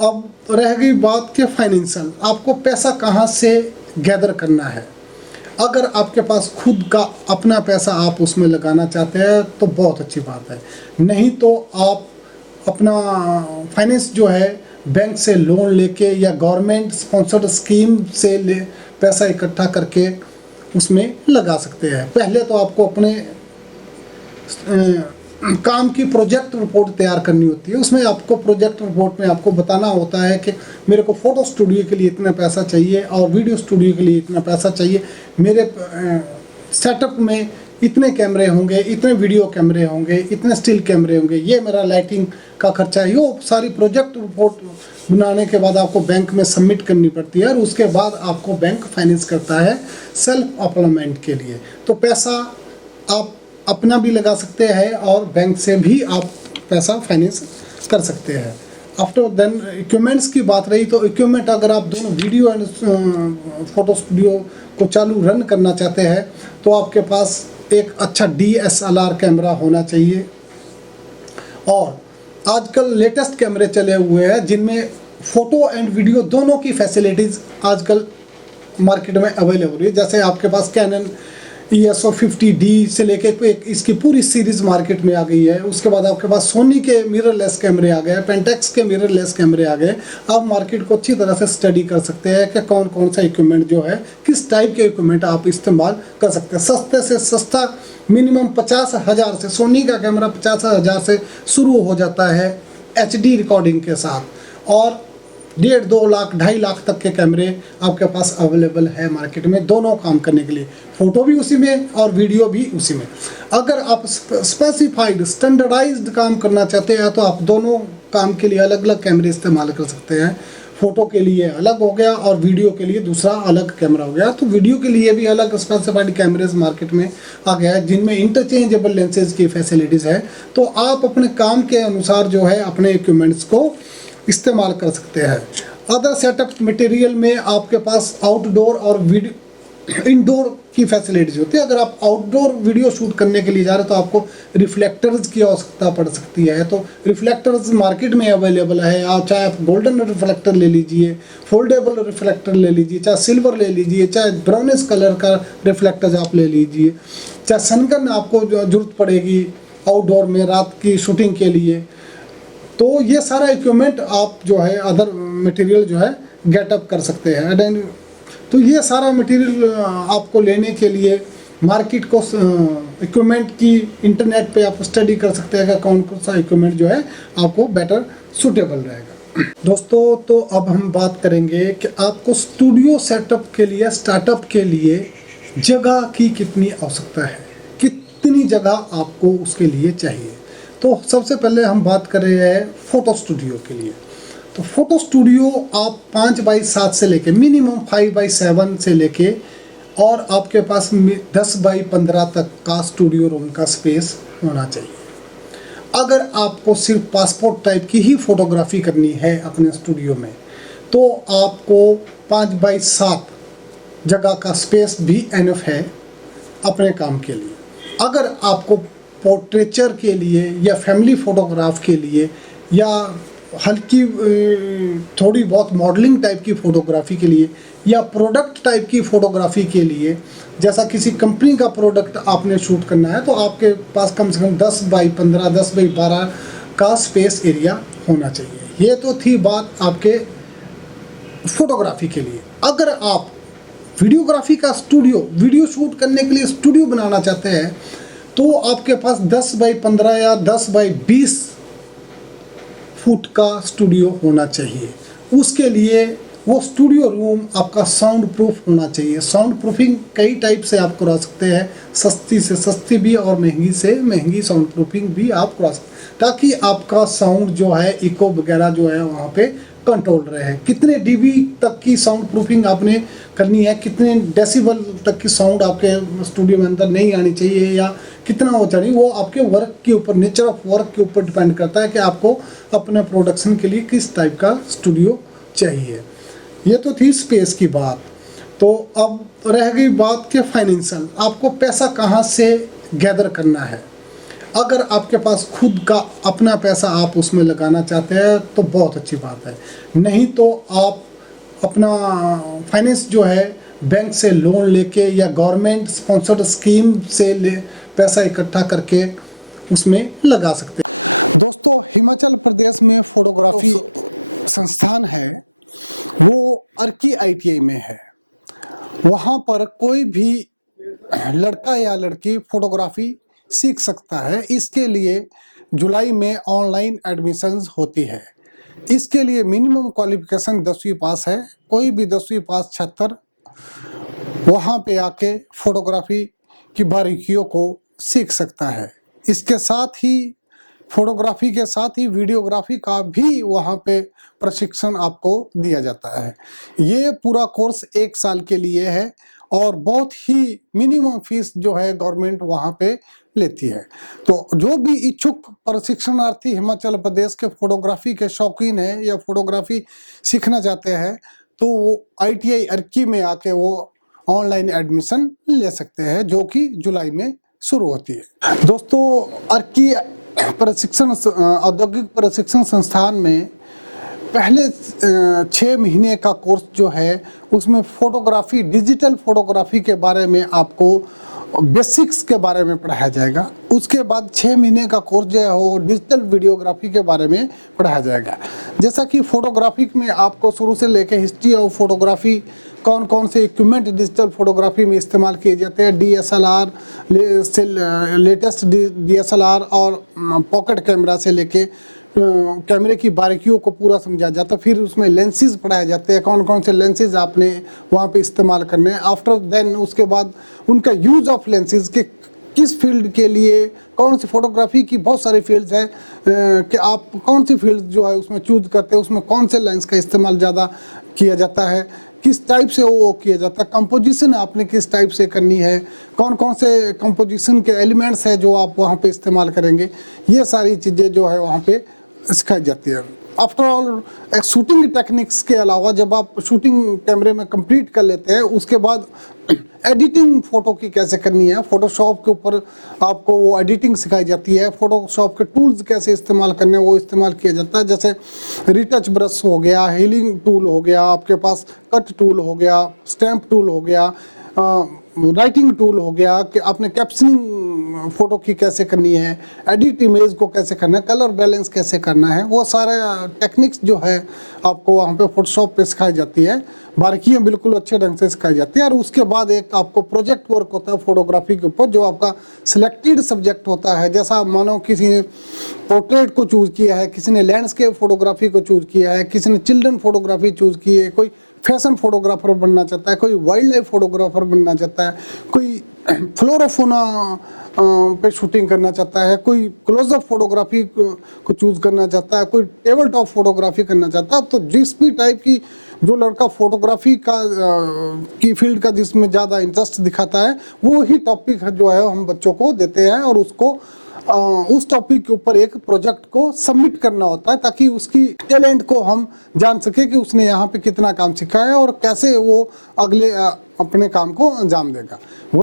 अब रह गई बात कि फाइनेंशियल, आपको पैसा कहाँ से गैदर करना है। अगर आपके पास खुद का अपना पैसा आप उसमें लगाना चाहते हैं तो बहुत अच्छी बात है, नहीं तो आप अपना फाइनेंस जो है बैंक से लोन लेके या गवर्नमेंट स्पॉन्सर्ड स्कीम से पैसा इकट्ठा करके उसमें लगा सकते हैं। पहले तो आपको अपने काम की प्रोजेक्ट रिपोर्ट तैयार करनी होती है। उसमें आपको प्रोजेक्ट रिपोर्ट में आपको बताना होता है कि मेरे को फ़ोटो स्टूडियो के लिए इतना पैसा चाहिए और वीडियो स्टूडियो के लिए इतना पैसा चाहिए, मेरे सेटअप में इतने कैमरे होंगे, इतने वीडियो कैमरे होंगे, इतने स्टिल कैमरे होंगे, ये मेरा लाइटिंग का खर्चा है। ये सारी प्रोजेक्ट रिपोर्ट बनाने के बाद आपको बैंक में सबमिट करनी पड़ती है और उसके बाद आपको बैंक फाइनेंस करता है सेल्फ एम्प्लॉयमेंट के लिए। तो पैसा आप अपना भी लगा सकते हैं और बैंक से भी आप पैसा फाइनेंस कर सकते हैं। आफ्टर देन इक्विपमेंट्स की बात रही तो इक्विपमेंट, अगर आप दोनों वीडियो एंड फोटो स्टूडियो को चालू रन करना चाहते हैं तो आपके पास एक अच्छा DSLR कैमरा होना चाहिए। और आजकल लेटेस्ट कैमरे चले हुए हैं जिनमें फ़ोटो एंड वीडियो दोनों की फैसिलिटीज़ आजकल मार्केट में अवेलेबल है। जैसे आपके पास कैनन ESO 50D से लेके एक इसकी पूरी सीरीज़ मार्केट में आ गई है। उसके बाद आपके पास सोनी के मिररलेस कैमरे आ गए, पेंटेक्स के मिररलेस कैमरे आ गए। आप मार्केट को अच्छी तरह से स्टडी कर सकते हैं कि कौन कौन सा इक्विपमेंट जो है, किस टाइप के इक्विपमेंट आप इस्तेमाल कर सकते हैं। सस्ते से सस्ता मिनिमम 50,000 से, सोनी का कैमरा 50,000 से शुरू हो जाता है HD रिकॉर्डिंग के साथ, और 1.5, 2 लाख, 2.5 लाख तक के कैमरे आपके पास अवेलेबल है मार्केट में, दोनों काम करने के लिए। फ़ोटो भी उसी में और वीडियो भी उसी में। अगर आप स्पेसिफाइड स्टैंडर्डाइज्ड काम करना चाहते हैं तो आप दोनों काम के लिए अलग अलग कैमरे इस्तेमाल कर सकते हैं। फ़ोटो के लिए अलग हो गया और वीडियो के लिए दूसरा अलग कैमरा हो गया। तो वीडियो के लिए भी अलग स्पेसिफाइड कैमरेज मार्केट में आ गया है जिनमें इंटरचेंजेबल लेंसेज की फैसिलिटीज़ है। तो आप अपने काम के अनुसार जो है अपने इक्विपमेंट्स को इस्तेमाल कर सकते हैं। अदर सेटअप मटेरियल में आपके पास आउटडोर और इंडोर की फैसिलिटीज होती है। अगर आप आउटडोर वीडियो शूट करने के लिए जा रहे हैं तो आपको रिफ्लेक्टर्स की आवश्यकता पड़ सकती है। तो रिफ्लेक्टर्स मार्केट में अवेलेबल है। आप चाहे आप गोल्डन रिफ्लेक्टर ले लीजिए, फोल्डेबल रिफ्लेक्टर ले लीजिए, चाहे सिल्वर ले लीजिए, चाहे ब्राउनिश कलर का रिफ्लेक्टर आप ले लीजिए, चाहे सनगन आपको जरूरत पड़ेगी आउटडोर में रात की शूटिंग के लिए। तो ये सारा इक्विपमेंट आप जो है अदर मटेरियल जो है गेटअप कर सकते हैं। तो ये सारा मटेरियल आपको लेने के लिए मार्केट को इक्विपमेंट की इंटरनेट पे आप स्टडी कर सकते हैं कि कौन कौन सा इक्विपमेंट जो है आपको बेटर सूटेबल रहेगा। दोस्तों, तो अब हम बात करेंगे कि आपको स्टूडियो सेटअप के लिए, स्टार्टअप के लिए जगह की कितनी आवश्यकता है, कितनी जगह आपको उसके लिए चाहिए। तो सबसे पहले हम बात कर रहे हैं फ़ोटो स्टूडियो के लिए। तो फ़ोटो स्टूडियो आप 5x7 से लेके मिनिमम 5x7 से लेके और आपके पास 10x15 तक का स्टूडियो रूम का स्पेस होना चाहिए। अगर आपको सिर्फ पासपोर्ट टाइप की ही फ़ोटोग्राफी करनी है अपने स्टूडियो में तो आपको 5x7 जगह का स्पेस भी एनफ है अपने काम के लिए। अगर आपको पोर्ट्रेचर के लिए या फैमिली फ़ोटोग्राफ के लिए या हल्की थोड़ी बहुत मॉडलिंग टाइप की फ़ोटोग्राफी के लिए या प्रोडक्ट टाइप की फ़ोटोग्राफी के लिए, जैसा किसी कंपनी का प्रोडक्ट आपने शूट करना है, तो आपके पास कम से कम 10x15, 10x12 का स्पेस एरिया होना चाहिए। ये तो थी बात आपके फ़ोटोग्राफी के लिए। अगर आप वीडियोग्राफी का स्टूडियो, वीडियो शूट करने के लिए स्टूडियो बनाना चाहते हैं तो आपके पास 10x15 या 10x20 फुट का स्टूडियो होना चाहिए। उसके लिए वो स्टूडियो रूम आपका साउंड प्रूफ होना चाहिए। साउंड प्रूफिंग कई टाइप से आप करा सकते हैं, सस्ती से सस्ती भी और महंगी से महंगी साउंड प्रूफिंग भी आप करा सकते हैं, ताकि आपका साउंड जो है, इको वगैरह जो है वहाँ पे कंट्रोल रहे। कितने dB तक की साउंड प्रूफिंग आपने करनी है, कितने डेसिबल तक की साउंड आपके स्टूडियो में अंदर नहीं आनी चाहिए या कितना हो चाहिए, वो आपके वर्क के ऊपर, नेचर ऑफ वर्क के ऊपर डिपेंड करता है कि आपको अपने प्रोडक्शन के लिए किस टाइप का स्टूडियो चाहिए। ये तो थी स्पेस की बात। तो अब रह गई बात कि फाइनेंशियल, आपको पैसा कहाँ से गैदर करना है। अगर आपके पास खुद का अपना पैसा आप उसमें लगाना चाहते हैं तो बहुत अच्छी बात है, नहीं तो आप अपना फाइनेंस जो है बैंक से लोन लेके या गवर्नमेंट स्पॉन्सर्ड स्कीम से पैसा इकट्ठा करके उसमें लगा सकते हैं। दोस्तों, हिमाचल प्रदेश में फोटोग्राफी संस्थान है वो अर्की ITI में है। वहाँ पर कोई भी लड़का या लड़की फोटोग्राफी सीख सकता है। इसके लिए जुलाई में ऑनलाइन एडमिशन्स होती है। इसके लिए मिनिमम क्वालिफिकेशन 10वीं पास है। कोई भी 10वीं पास छात्र वहाँ पे आके फोटोग्राफी की बारीकियों को सीख सकता है। इसके साथ ही फोटोग्राफी के साथ ही वीडियोग्राफी का भी वहाँ पे प्रशिक्षण आपको दिया जाता है। ये पूरा कोर्स 1 साल के लिए है और बहुत ही मिनिमम फीस जो है गवर्नमेंट वहाँ पे लेती है। तो जो भी इच्छुक प्रशिक्षणार्थी हिमाचल प्रदेश के फोटोग्राफी के शौकीन हैं या फोटोग्राफी सीखना चाहते हैं तो वो ITI अर्की में आके वो ऑनलाइन एडमिशन ले सकते हैं, जो कि जुलाई में शुरू होती है। दोस्तों, अर्की प्रशिक्षण औद्योगिक प्रशिक्षण संस्थान में पहले 6 महीने का कोर्स जो है उसमें फोटोग्राफी, डिजिटल फोटोग्राफी के बारे में आपको बेसिक्स के बारे में पढ़ाया जाएगा। उसके बाद 6 महीने का कोर्स जो है वो डिजिटल वीडियोग्राफी के बारे में पढ़ाया जाएगा। जैसा कि फोटोग्राफी में आपको शुरू से लेके हिस्ट्री ऑफ फोटोग्राफी, कौन कौन से इक्विपमेंट डिजिटल फोटोग्राफी में इस्तेमाल किए जाते हैं, DSLR से लेटेस्ट DSLR और पॉकेट कैमरा से लेके कैमरे की बारीकियों को पूरा समझा जाता है। फिर उसमें लेंसेज पढ़ाए जाते हैं, कौन कौन से लेंसेज आपने वहाँ पे इस्तेमाल करने हैं। आफ्टर देन उसके बाद उनका यूज़ ऑफ लेंसेज के किस फील्ड के लिए, कौन सी फोटोग्राफी की बहुत सारी फील्ड्स हैं कि आप कौन सी फील्ड जो है उसमें चूज करते हैं, उसमें कौन से लेंस का इस्तेमाल ज़्यादा किया जाता है, किस टाइप से वो किया जाता है, कंपोजिशन आपने किस टाइप से करनी है, कौन कौन से कंपोजिशन के एलिमेंट्स है जो आप वहाँ पे इस्तेमाल करेंगे। ये सारी चीज़ें जो है वहाँ पे सिखाई जाती है। आफ्टर ऑल एक शूटिंग टेक्निक्स के अलावा जब आप शूटिंग कैमरे में कंप्लीट कर लेते हैं उसके बाद एडिटिंग फ़ोटो की कैसे करनी है, फ़ोटोशॉप के ऊपर आपको वो एडिटिंग सिखाई जाती है। फ़ोटोशॉप के टूल्स कैसे इस्तेमाल करने हैं वो इस्तेमाल किया जाता है। जैसे रिटच ब्रश हो गया, हीलिंग टूल हो गया, आपके पास कट टूल हो गया, स्टैम्प टूल हो गया, राइटिंग टूल हो गया कि आपने कैप्शनिंग फ़ोटो की कैसे करनी है, एडिट इमेज को कैसे करना है, कलर बैलेंस कैसे करना है, वो सारे टेक्निक्स जो है आपको वहाँ पे फोटोशॉप पे सिखाई जाती है। बारीकियाँ बिल्कुल अच्छे ढंग से सिखाई जाती है। और उसके बाद एक आपको प्रोजेक्ट वर्क होता है फोटोग्राफी के ऊपर, जो आपका सिलेक्टेड सब्जेक्ट होता है। जैसा मानो किसी ने पोर्ट्रेट को चूज़ किया है, किसी ने लैंडस्केप फोटोग्राफी को चूज़ किया है, किसी ने चिल्ड्रन फोटोग्राफी चूज़ की है, कोई फैशन फोटोग्राफर बनना चाहता है, कोई वाइल्ड लाइफ फोटोग्राफर बनना चाहता है, कोई फ्लोरोफोना पे शूटिंग करना चाहता है, कोई क्लोजअप फोटोग्राफी को चूज़ करना चाहता है, कोई टेबल टॉप फोटोग्राफी करना चाहता है। तो जिस भी टाइप की जो लड़का फोटोग्राफी की फील्ड का जिसमें ज़्यादा इंटरेस्ट दिखाता है वो ही टॉपिक जो है हम बच्चों को देते हैं और उसको उस टॉपिक के ऊपर एक प्रोजेक्ट को सबमिट करना होता है ताकि उसकी टैलेंट को हम जान सके कि उसने यहाँ पे कितना काम सीखा है और कैसे वो अगले अपने काम को अंजाम देगा।